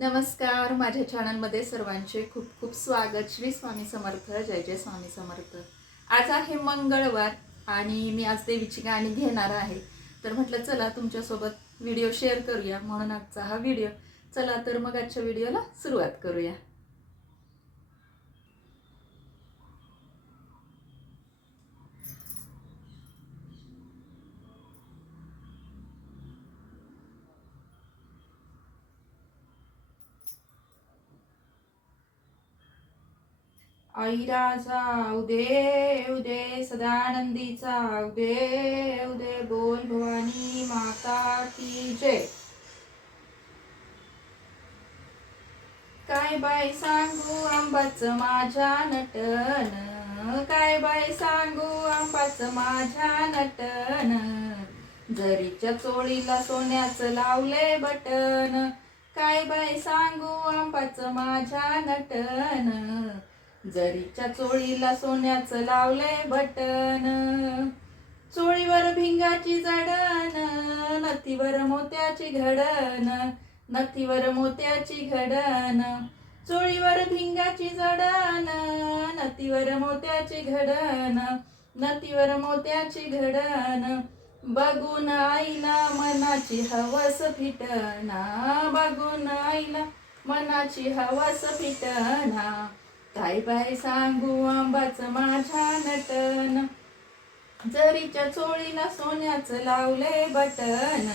नमस्कार माझ्या चॅनलमध्ये सर्वांचे खूप खूप स्वागत. श्री स्वामी समर्थ जय जय स्वामी समर्थ. आज आहे मंगळवार आणि मी आज देवीची गाणी घेणार आहे. तर म्हटलं चला तुमच्यासोबत व्हिडिओ शेअर करूया म्हणून आजचा हा व्हिडिओ. चला तर मग आजच्या व्हिडिओला सुरुवात करूया. आई उदे उदे सदानंदीचा उदे उदे बोल भवानी माता की जय. काय बाय सांगू आंबाच माझ्या नटन? काय बाय सांगू आंबाच माझ्या नटन? जरीच्या चोळीला सोन्याचं लावले बटन. काय बाय सांगू आंबाच माझ्या नटन? जरीच्या चोळीला सोन्याचं लावलंय बटन. चोळीवर भिंगाची जडण नथीवर मोत्याची घडण नथीवर मोत्याची घडण. चोळीवर भिंगाची जडण नथीवर मोत्याची घडण नथीवर मोत्याची घडण. बघून आईला मनाची हवस फिटना बघून आईला मनाची हवस फिटना ताई बाय सांगू आंबाच माझ्या नटन. जरीच्या चोळीला सोन्याचं लावले बटन.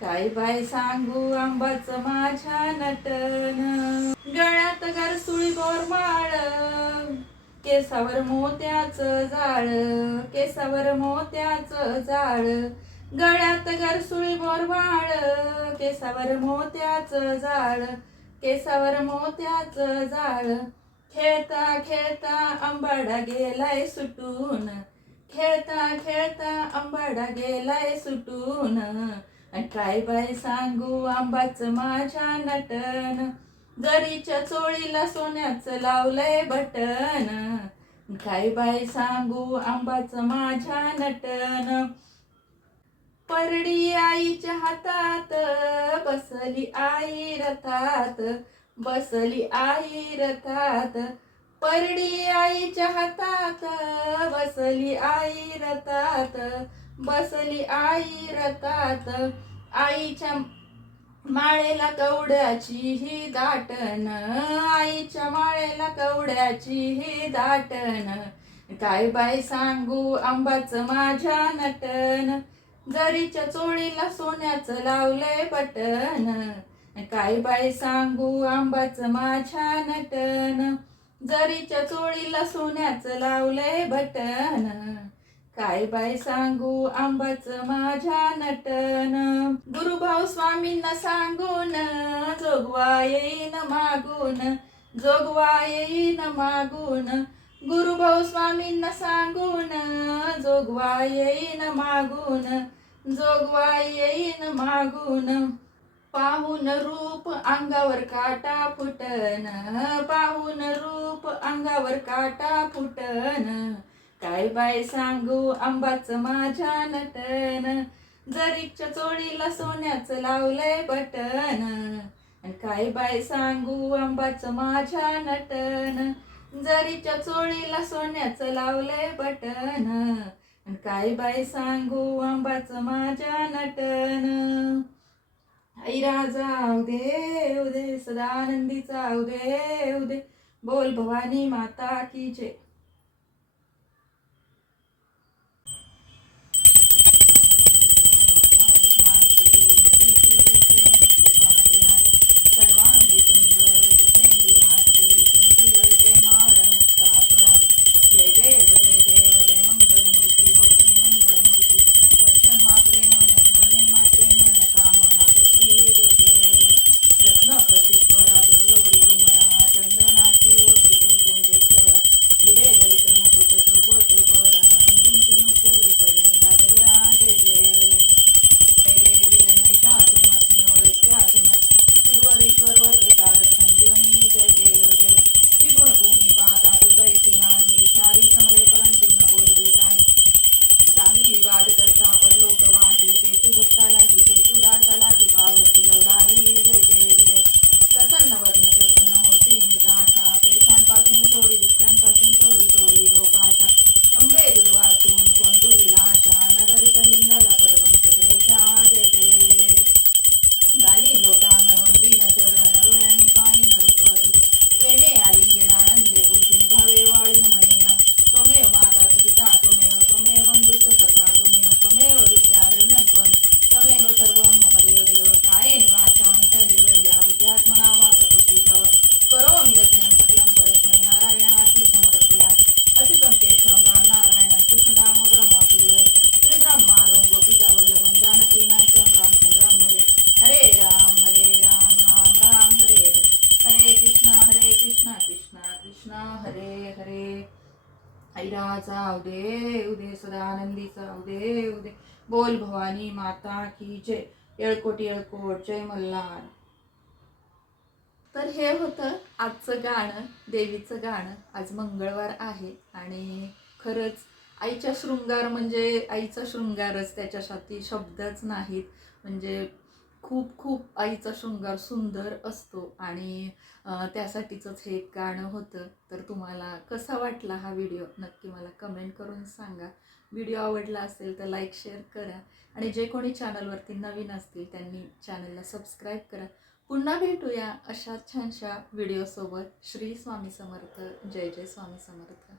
काय बाय सांगू आंबाच माझ्या नटन. गळ्यात गरसुळी बोरमाळ केसावर मोत्याचं जाळ. केसावर मोत्याचं जाळ. गळ्यात गरसुळी बोरमाळ केसावर मोत्याचं जाळ. केसावर मोत्याचं जाळ. खेळता खेळता आंबाडा गेलाय सुटून. खेळता खेळता आंबाडा गेलाय सुटून. काय बाय सांगू आंबाच माझ्या नटन. जरीच्या चोळीला सोन्याचं लावलंय बटन. काय बाय सांगू आंबाच माझ्या नटन. परडी आईच्या हातात बसली आई रथात. बसली आई रथात परडी आईच्या हातात बसली आई रथात बसली आई रथात. आईच्या माळेला कवड्याची ही दाटन आईच्या माळेला कवड्याची ही दाटन काय बाय सांगू आंबाच माझ्या नटन जरीच्या चोळीला सोन्याचं लावलंय बटन काय बाय सांगू आंबाच माझ्या नटन? जरीच्या चोळीला सोन्याचं लावलंय बटन. काय बाय सांगू आंबाच माझ्या नटन? गुरुभाऊ स्वामींना सांगून जोगवा येईन मागून जोगवा येईन मागून. गुरुभाऊ स्वामींना सांगून जोगवा येईन मागून जोगवा येईन मागून. पाहून रूप अंगावर काटा फुटन पाहून रूप अंगावर काटा फुटन. काय बाय सांगू आंबाच माझ्या नटन. जरीच्या चोळीला सोन्याचं लावलंय बटन. काय बाय सांगू आंबाच माझ्या नटन. जरीच्या चोळीला सोन्याचं लावलंय बटन. काय बाय सांगू आंबाच माझ्या नटन आई राजा उदे उदे सदानंदीचा उदे उदे बोल भवानी माता की जय. कृष्णा कृष्णा कृष्णा हरे हरे. ऐराचा उदे उदे सदानंदीचा उदे उदे बोल भवानी माता की जय. येळकोट येळकोट जय मल्हार. तर हे होतं आजचं गाणं देवीचं गाणं. आज मंगळवार आहे आणि खरंच आईच्या शृंगार म्हणजे आईचा शृंगारच त्याच्यासाठी शब्दच नाहीत. म्हणजे खूप खूप आईचा शृंगार सुंदर असतो आणि त्यासाठीचंच हे गाणं होतं. तर तुम्हाला कसा वाटला हा व्हिडिओ? नक्की मला कमेंट करून सांगा. व्हिडिओ आवडला असेल तर लाईक शेअर करा आणि जे कोणी चॅनलवरती नवीन असतील त्यांनी चॅनलला सबस्क्राईब करा. पुन्हा भेटूया अशा छानशा व्हिडिओसोबत. श्री स्वामी समर्थ. जय जय स्वामी समर्थ.